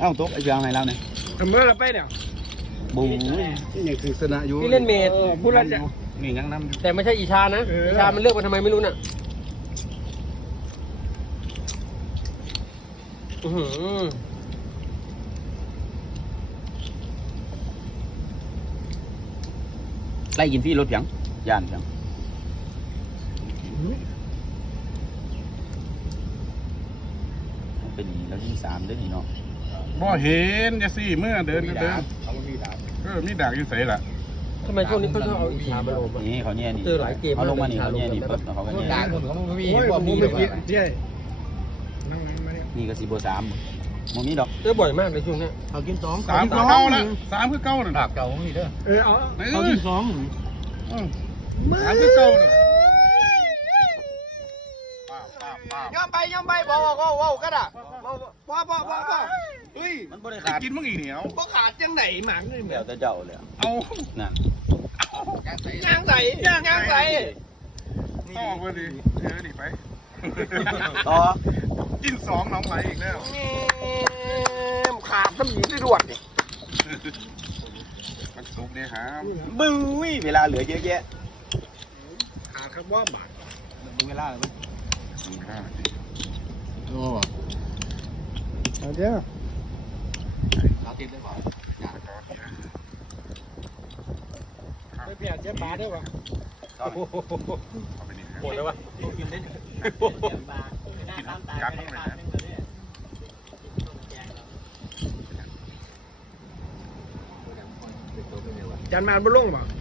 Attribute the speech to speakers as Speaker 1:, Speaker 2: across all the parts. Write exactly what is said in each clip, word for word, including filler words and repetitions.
Speaker 1: เอ้าตกไอ้เรื่องอะไรแล้วเนี่ย
Speaker 2: เมื่อเราไปเนี่ย
Speaker 1: บู๊
Speaker 3: ยังคือสนะอยู่
Speaker 2: ที่เล่นเมดพูดแล้วจะ
Speaker 3: นี่ยังน้ำ
Speaker 2: แต่ไม่ใช่อีชานะอีชามันเลือกมาทำไมไม่รู้น่ะอือหือ
Speaker 1: ไล่กินที่รถเพียงย่านเพียงเป็นแล้วที่สามเด้อนี่เนาะ
Speaker 3: บ่เห็นจะสิเมื่อเดินก็เดิน
Speaker 4: เขามีดาบ
Speaker 3: เออมีดากอยู่ใส่ละ
Speaker 2: ทำไมช่วงนี้เขาชอบเอาอีชามาลงอ่ะ
Speaker 1: นี่เขาเนี่ยนี่
Speaker 2: เจอหลายเกม
Speaker 1: เขาลงมานี่
Speaker 2: มาก
Speaker 1: เขา
Speaker 2: เลย
Speaker 1: เนี่ยนี่
Speaker 2: ชาลง
Speaker 1: ปุ๊บแล้วเขาก็เนี่ย
Speaker 4: ดาบคนเขาไม่มี
Speaker 3: โอ้ย
Speaker 4: ความ
Speaker 3: ผ
Speaker 4: มี
Speaker 3: ม
Speaker 4: เล
Speaker 3: ไม่
Speaker 4: ย
Speaker 3: เกี่ยเจ้นั่งมาเนี่ย
Speaker 1: นี่ก็สิบสามมองนี้ดอก
Speaker 2: เจอบ่อยมากเลยช่วงนี้
Speaker 5: เขากินสอง
Speaker 3: สามคือเก่าละสามคือเก่าน่ะ
Speaker 4: ดาบเก่าของนี่เด้อ
Speaker 2: เออเอา
Speaker 5: เขากินสอง
Speaker 3: สามคือเก่าน่ะป้าป้าป้า
Speaker 4: ย่อมไปย่อมไปบอกว่าว่าว่ากันอ่ะว่าว่าว่าว่าเฮ้ย
Speaker 1: มันบ่ได้
Speaker 3: จะ
Speaker 1: ขาด
Speaker 3: กินมึงอีเหนียว
Speaker 4: บ่ขาดจังไหนหมังนี่
Speaker 1: เดี๋ยวจะเจ้าเลย
Speaker 3: เอา
Speaker 1: นั่น
Speaker 4: ย่างใส่ย่างใส่
Speaker 3: ต้องออกมาดิเออดิไป
Speaker 1: ต่อ
Speaker 3: กินสองน้องไหลอีกแล้ว
Speaker 4: ขาดน้ำหยีได้ด่วนดิ
Speaker 3: มันสุกเนี่ยฮะ
Speaker 1: บึ้ยเวลาเหลือเยอะแยะ
Speaker 2: ขาดครับว่าบาท
Speaker 5: มีเวลาหรือเปล่า
Speaker 3: ไม่ได้ดิ
Speaker 5: โอ้
Speaker 2: เอาเจ้า
Speaker 4: เราติดได้ป่ะ
Speaker 2: ไปเปลี่ยนเจ้าบาทด้วยวะ
Speaker 3: เอาไปนี่
Speaker 2: หมดแล้ววะ
Speaker 5: กินได้
Speaker 3: กัดเข้าไปนะ
Speaker 2: จานมานบนลงป่ะ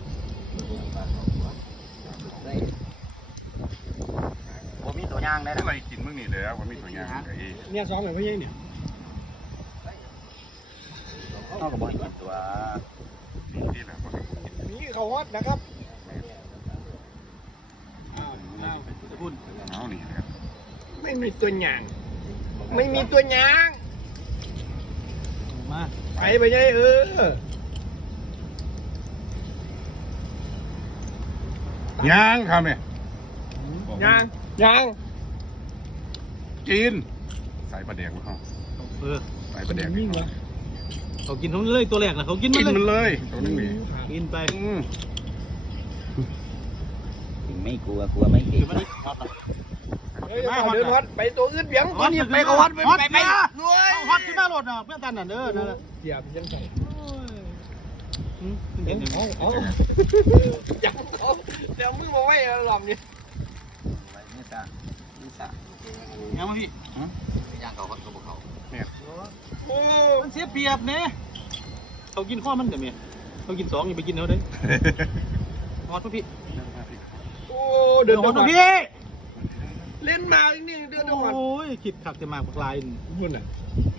Speaker 1: ผมมีตัวย่างได้
Speaker 3: อะ
Speaker 1: นะ
Speaker 3: ไรกินมึงนี่เลยว่ามีตัวอย่างไอ้
Speaker 2: เนี่ยสองแบบไม่ใช่เนี่ย
Speaker 1: นอกกับบอยกินตัว
Speaker 3: ที่แหละ
Speaker 2: นี่เขาฮอตนะครับ
Speaker 5: จะพูด
Speaker 3: เอานี่นะครับ
Speaker 2: ไม่มีตัวหยางไม่มีตัวหยาง
Speaker 5: มา
Speaker 2: ไปไปยัยเอ
Speaker 3: ย่างทำเนี่ย
Speaker 2: อยางยาง
Speaker 3: กินใส่ปลาแดกมาเข้า
Speaker 5: เออ
Speaker 3: ใส่ปลาแดก
Speaker 2: วิ่งเหรอ
Speaker 5: เขากินทั้งเลยตัวแรกนะเขากิน
Speaker 3: กิน
Speaker 5: มั
Speaker 3: มัน น
Speaker 5: เลย
Speaker 3: เลยตัวนึงนี่
Speaker 5: กินไป
Speaker 3: อืม
Speaker 1: ไม่กลัวกลัวไม่เก่ง
Speaker 5: มันนี่
Speaker 2: เฮ้ยเดินฮอตไปตัวอื่นเบียงตัวนี้ไปเขาฮอตไปไปไป
Speaker 5: ฮอตขึ้นหน้ารถอ่ะเพื่อนตันน่ะเด้อนั่นแหละ
Speaker 2: เดี๋ยวยังใส่
Speaker 5: เห็นอย่าง
Speaker 2: เอาเอาจังเขาเดี๋ยวมึงมาไว้หลอมนี่
Speaker 1: ไม่ตาไม่ตา
Speaker 5: ยังมาพี่
Speaker 4: ย่างเก่าเขาเขาบอกเขา
Speaker 2: โอ้
Speaker 5: มันเสียเปรียบเนี่ยเขากินข้อมันเดี๋ยวเมียเขากินสองอย่าไปกินเขาเด้อฮอตพี่
Speaker 2: โอ้
Speaker 5: เดิ
Speaker 2: เดิ
Speaker 5: น
Speaker 2: น
Speaker 5: ฮ
Speaker 2: ฮ
Speaker 5: อ
Speaker 2: อ
Speaker 5: ต
Speaker 2: ต
Speaker 5: พี่
Speaker 2: เล่นมาอีกนี่เดินฮอต
Speaker 5: โอ้ยคิดขักจะมาปลาย
Speaker 2: พุ่นอ่ะ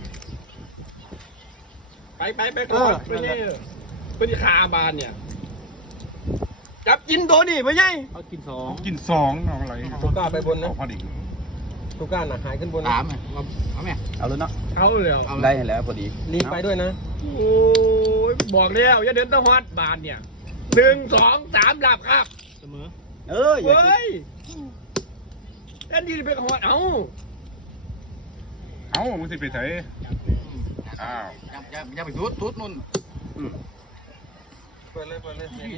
Speaker 2: ไปไปไปก่อนไปเนี่ยไปที่คาบานเนี่ยจับกินตัวนี่ไม่ใช่
Speaker 5: เขากินสอง
Speaker 3: กินสองเอาอะไร
Speaker 2: ตุก้าไปบนนะ
Speaker 3: พอดี
Speaker 2: ตุก้าหนักหายขึ้นบน
Speaker 4: ถามไงเอาไหม
Speaker 1: เอาเลยเนาะ
Speaker 2: เขาเลย
Speaker 1: ได้แล้วพอดี
Speaker 2: รีบไปด้วยนะโอ้ยบอกแล้วอย่าเดินตะฮอดบานเนี่ยหนึ่งสองสามหลับครับ
Speaker 5: เสมอ
Speaker 1: เอออย่า
Speaker 2: เฮ้ยเล่นดีไปฮอดเอ้า
Speaker 3: เอามึงสิไปไหนอ้าว
Speaker 4: ย่างย่างย่างไปทุดทุดนุ่น
Speaker 2: เปิดเลยเปิดเลย
Speaker 5: ไม่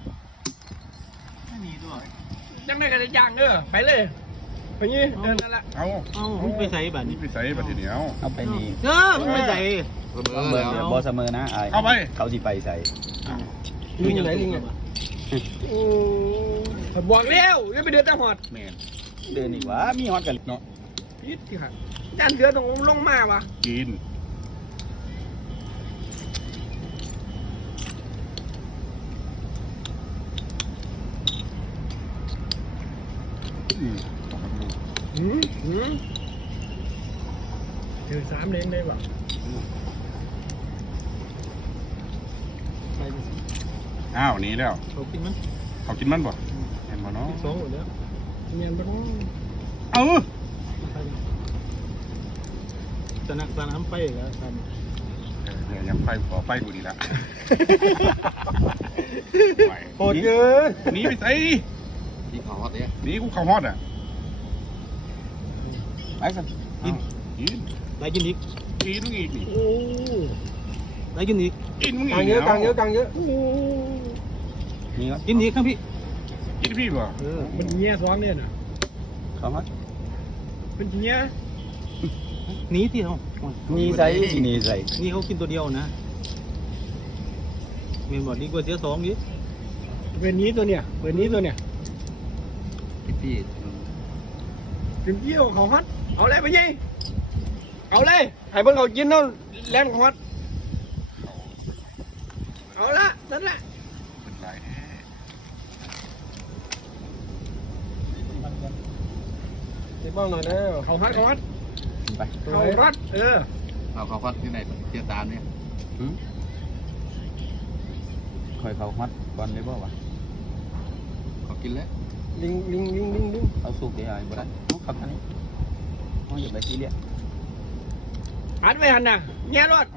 Speaker 5: มีด้วย
Speaker 2: ยังไม่กันจะย่างเด้อไปเลยไปงี้เดินนั่นละ
Speaker 3: เอา
Speaker 5: เอ้าไปใส่แบบ
Speaker 3: นี่
Speaker 5: นี้
Speaker 3: ไปใส่ปลาทีเดียว
Speaker 1: เอาไปนี่
Speaker 5: เออไม่ใส่
Speaker 4: เบอ
Speaker 1: ต้องเบิร์
Speaker 4: ร์
Speaker 1: เดี๋
Speaker 4: แล้
Speaker 1: ยว
Speaker 4: ว
Speaker 1: บอสเสมอนะไอ้
Speaker 3: เข้าไป
Speaker 1: เขาสิไปใส่
Speaker 2: ลิงอยู่ไหนลิงอ่ะโอ้ยบอกแล้วอย่าไปเดินตะฮอด
Speaker 1: แมนเดินอีกวะมีฮอตกันเนาะ
Speaker 2: พิษที่ขาดจานเสือตรงลงมาวะ
Speaker 3: กินอืม
Speaker 2: หืมหืมถือสามเลนได้ป่ะ
Speaker 3: อ้าวหนี้แล้ว
Speaker 5: เขากินมัน
Speaker 3: เขากินมันบ่เห็นบ่เนาะ
Speaker 5: สองหมดแล้ว
Speaker 2: เมียนบ้าง
Speaker 3: เอา
Speaker 5: สนักสนามไฟแล้วกัน
Speaker 3: เออเนี่ยยังไฟขอไฟกูดีละ
Speaker 2: โหดเกิน
Speaker 3: หนีไปใส่
Speaker 4: ที่เขาฮอตเนี่ย
Speaker 3: หนีกูเข้าฮอดอ่ะ
Speaker 1: ไปสิ
Speaker 3: กินกิน
Speaker 5: ไรกินอีก
Speaker 3: กินมึงอีกนี่
Speaker 2: โอ้
Speaker 5: ไหนกินอีก
Speaker 3: กินมึง
Speaker 2: ก
Speaker 3: อี
Speaker 2: ลาง
Speaker 3: ก
Speaker 2: เยอะกลางเยอะกลางเยอะ
Speaker 1: นี่ครับ
Speaker 5: กินอีกครับพี่
Speaker 3: กินพี่บ่
Speaker 2: เออมันเงี้ยซ้อนเนี่ยนะ
Speaker 1: เขาฮอต
Speaker 2: เป็นเงี้ย
Speaker 5: หนีที่เขา
Speaker 1: นี่ใส่นี่ใส่
Speaker 5: นี่เขากินตัวเดียวนะเมียนบอกดีกว่าเสียสองดิ
Speaker 2: เป็นนี้ตัวเนี่ยเป็นนี้ตัวเนี่ย
Speaker 1: พี่
Speaker 2: เป็นเยี่ยวเขาฮัดเอาเลยไปยี่เอาเลยให้เพิ่งเขากินเนาะแรงเขาฮัดเอาละนั่นแหละ
Speaker 3: เป็นไรแท้
Speaker 2: เดี๋ยวบ้างหน่อยนะเขาฮัดเขาฮัด
Speaker 1: ไป
Speaker 2: เขารัดเออ
Speaker 6: เอาเขาพัดที่ไหนเจียตามเนี่ย
Speaker 1: คอยเขาฮอตก่อนเลยบ่วะ
Speaker 6: เขากินแล้ว
Speaker 2: ลิงลิงลิงลิงลิง
Speaker 1: เอาสูบได้ไงบ่ได้เอาขับทันนี้เอาอย่าไปซีเรียส
Speaker 2: หันไปหันน่ะเงี้ยรอด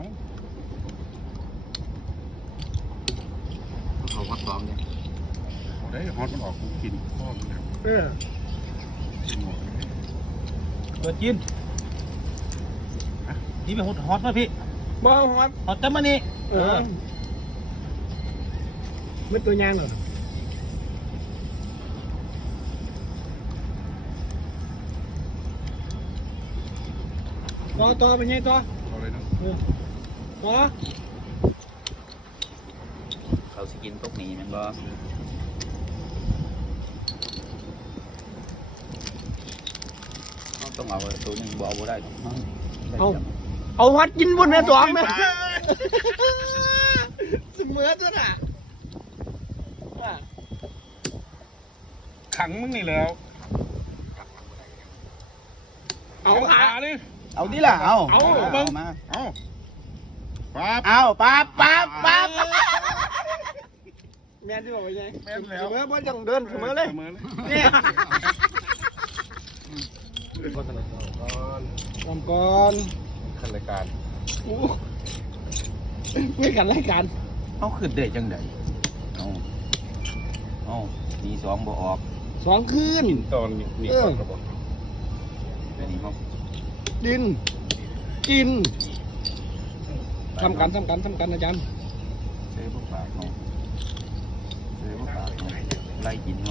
Speaker 6: เขาพัดซ้อมเนี่ย
Speaker 3: เอาได้ฮอตมันออกกูกินพ่อมันแล้ว
Speaker 2: เออ
Speaker 3: กินหมดเลย
Speaker 5: เปิดกินนี่เป็นฮอตฮอตป่ะพี่
Speaker 2: บ้าฮัด
Speaker 5: ฮอตแต่มานี่
Speaker 2: เออไม่ตัวยางเหรอต่อต่อไปไงต่อ
Speaker 3: เอาเลยเนาะ
Speaker 2: หัว
Speaker 1: เขาสิกินตกนี้แมันบ่เอาต้องเอาตัวหนึงบ่เอาบ่ได้ต้องเอา
Speaker 2: เอาฮัดกินบนแม่สองไหมเสมอจ้ะน่ะ
Speaker 3: ขังมึงนี่แล้ว
Speaker 2: เอาขา
Speaker 3: เลย
Speaker 1: เอาดิล่ะเอา
Speaker 2: เอา
Speaker 1: เอามา
Speaker 3: เอาปั๊บ
Speaker 1: เอาปั๊บปั๊บปั๊บ
Speaker 2: แม่นที่บอกว่าไง
Speaker 3: แม่นแล้ว
Speaker 2: เสมอบ่ต้องเดินเสมอเลย
Speaker 3: เสมอเลย
Speaker 2: เนี่ยทำก่อน
Speaker 3: ขั้นรายการ
Speaker 2: อู้ไม่กันรายการ
Speaker 1: เอาขึ้นได้จังไดเอาเอามีสองบ่ออก
Speaker 2: สองคืน
Speaker 3: ตอนนี้นี่
Speaker 2: เออ
Speaker 3: ก่อนกระบอก
Speaker 1: อันนี้เขา
Speaker 2: ดิน กินทำกันทำกันทำกันอาจารย์
Speaker 1: เจอพวกปลาเขาเจอพวกปลาเขาไล่กินเขา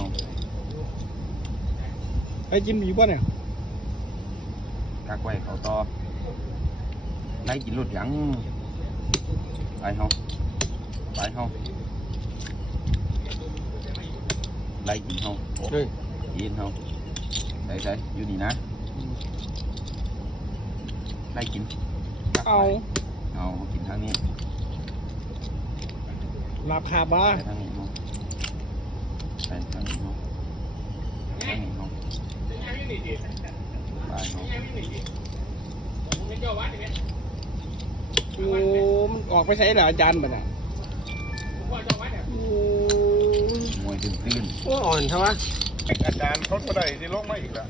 Speaker 2: ไปกินอยู่ป่ะเนี่ย
Speaker 1: กักไว้เขาต่อไล่กินรถหยังไปเขาไปเขาไล่กินเขา
Speaker 2: เฮ้ย
Speaker 1: กินเขาใส่ใส่อยู่นี่นะไล่กิน
Speaker 2: เอา
Speaker 1: เอากินทางนี้
Speaker 2: ราคาบ้า
Speaker 1: ไปทางนี้เขาไปทางนี้เขาทางนี้เขาไปเขา
Speaker 2: โอ้มันออกไปใช้เหรออาจารย์มันอ่ะโอ้
Speaker 1: มวยตื่นตื่น
Speaker 2: โหอ่อนใช่ไหม
Speaker 3: อาจารย์ทดมาได้ที่ลงมาอีกแล้ว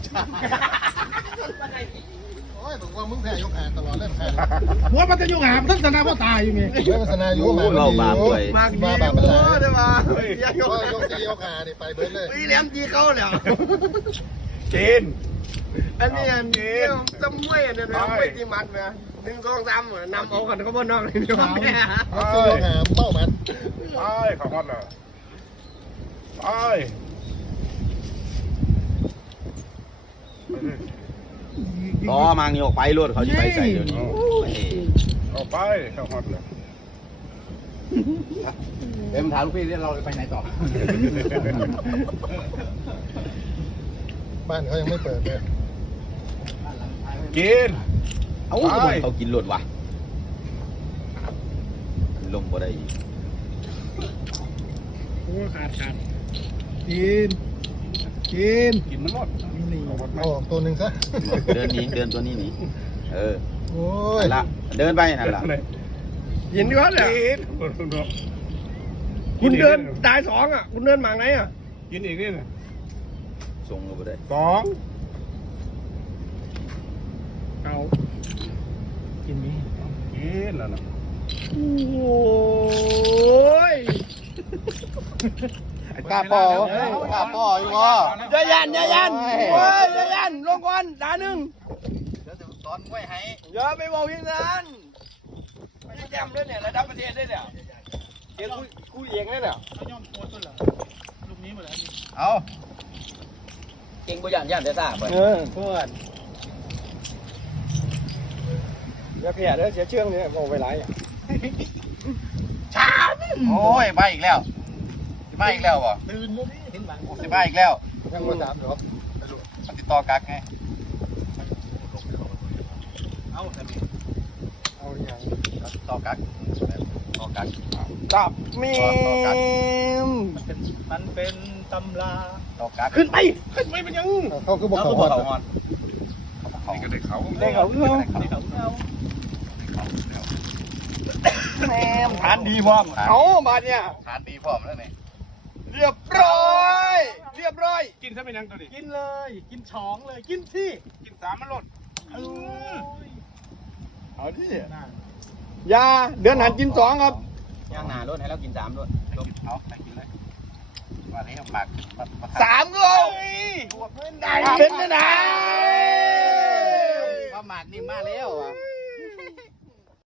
Speaker 4: โอ้ยบอกว่ามึงแพ้ยกแพ้ตลอดเล่นแพ้
Speaker 5: หัวมันจะยุ่งหามทั้งสนามว่าตายอยู่นี่
Speaker 4: เล่นสนาอยู่
Speaker 1: โอ้เราบาปด้วย
Speaker 2: มาก
Speaker 4: มา
Speaker 2: ดี
Speaker 4: บาปมันหลาย
Speaker 2: ได้มา
Speaker 3: เฮ้ย
Speaker 2: อย่ายก
Speaker 4: ก็ยกตียกขานี่ไปเบิร์ดเลย
Speaker 2: อีแหลมจีเข้าแล้ว
Speaker 3: จีน
Speaker 2: อันนี้อันนี้จะมวยอันเดียวนะมวยที่มัดนะหนึ่งสองสามนำเอากันเขาบนนอกเลยดีกว่าแม่
Speaker 4: ยกตียกขาเป้ามัน
Speaker 3: ไปเขาฮอตแล้วไป
Speaker 1: ต่อมางนี่ออกไปรถเขาจะไปใส่เดี๋ยวนี้โอ้ย
Speaker 3: เอาไปเขาฮอตแล้ว
Speaker 6: เดี๋ยวผมถามลูกพี่ที่เราไปไหนต่อ
Speaker 4: บ้านเขายังไม่เปิดเลย
Speaker 3: กิน
Speaker 1: เอ้า
Speaker 3: ไป
Speaker 1: เขากินรถวะลงบ่ได้อีก
Speaker 2: โอ้ขาดขาดกินกิน
Speaker 3: กินมันรอดเอาฮอตไหม
Speaker 4: เอาออกตัวหนึ่งซะ
Speaker 1: เดินหนี้เดินตัวนี้หนีเออ
Speaker 4: โอ้ย
Speaker 1: นั่นละเดินไปนั่นละ
Speaker 2: ยินดีวะเนี่ย
Speaker 3: กิน
Speaker 2: คุณเดินตายสองอ่ะคุณเดินมาไหนอ่ะ
Speaker 3: กินอีกนี่นะ
Speaker 1: ส่งก็บ่ได้
Speaker 3: สอง
Speaker 2: เอา
Speaker 5: กินไหม
Speaker 3: กินแล้วนะ
Speaker 2: โอ้ย
Speaker 1: กล้าปอกล้าปออยู่บ่
Speaker 2: อย่ายันอย่ายันโอ้ยอย่ายันลงก่อนดาหนึ่ง
Speaker 6: สอนมวยให้
Speaker 4: อย่าไปบอกอย่างนั้นไม่ได้จำด้วยเนี่ยระดับประเทศด้วยเนี่ยเดี๋ยวกูกูเองเลยเนี่ย
Speaker 5: เขาย่อมโคตรต้นเหรอลูกนี้หมดแล้วนี่
Speaker 6: เอา
Speaker 1: เก่งบ่ย่านย่านแต่ซ่าเบิด
Speaker 4: เออเพื่อนอย่าเพียดเด้อเสียเชื่องเนี่ยบอกไปหลายอ่ะ
Speaker 3: โอ้ยมาอีกแล้วสิมาอีกแล้วบ่
Speaker 5: ตื่นแล้วนี่เห็นหลัง
Speaker 3: สิมาอีกแล้ว
Speaker 4: ยังบ่ถามหรอ
Speaker 3: มันติดต่อกักไง
Speaker 5: เอาแต่มี
Speaker 4: เอาอย่าง
Speaker 3: ต่อกักต่อกัก
Speaker 4: ตับมีม
Speaker 5: มันเป็นมันเป็นตำรา
Speaker 3: ต่อกัก
Speaker 4: ขึ้นไปขึ้นไปเป็นยังเขาคือบอก
Speaker 5: เอา
Speaker 4: เขา
Speaker 5: เขา
Speaker 4: หอด
Speaker 5: เขาฮอน
Speaker 3: นี่ก็ได้เขา
Speaker 4: ได้เขาเรื่อง
Speaker 5: นี่เขาเอา
Speaker 4: แม่มฐานดีพร้อมเอาบาดเนี่ย
Speaker 3: ฐานดีพร้อมแล้วนี่
Speaker 4: เรียบร้อยเรียบร้อย
Speaker 3: กินซะเป็นยังตัวนี้
Speaker 5: กินเลย กินช้องเลย กินที่
Speaker 3: กินสามมันหลด
Speaker 5: เออ
Speaker 4: เอาดิ
Speaker 5: น่า
Speaker 4: ยาเดือนหันกินสองครับ
Speaker 1: ย่างหน้ารถให้เรากินสามรถ
Speaker 3: เอาไปกินเลยว่านี้หมัก
Speaker 4: สามก็เอาได้เป็นนะนะ
Speaker 6: ปลาหมากนี่มาแล้วอ่ะ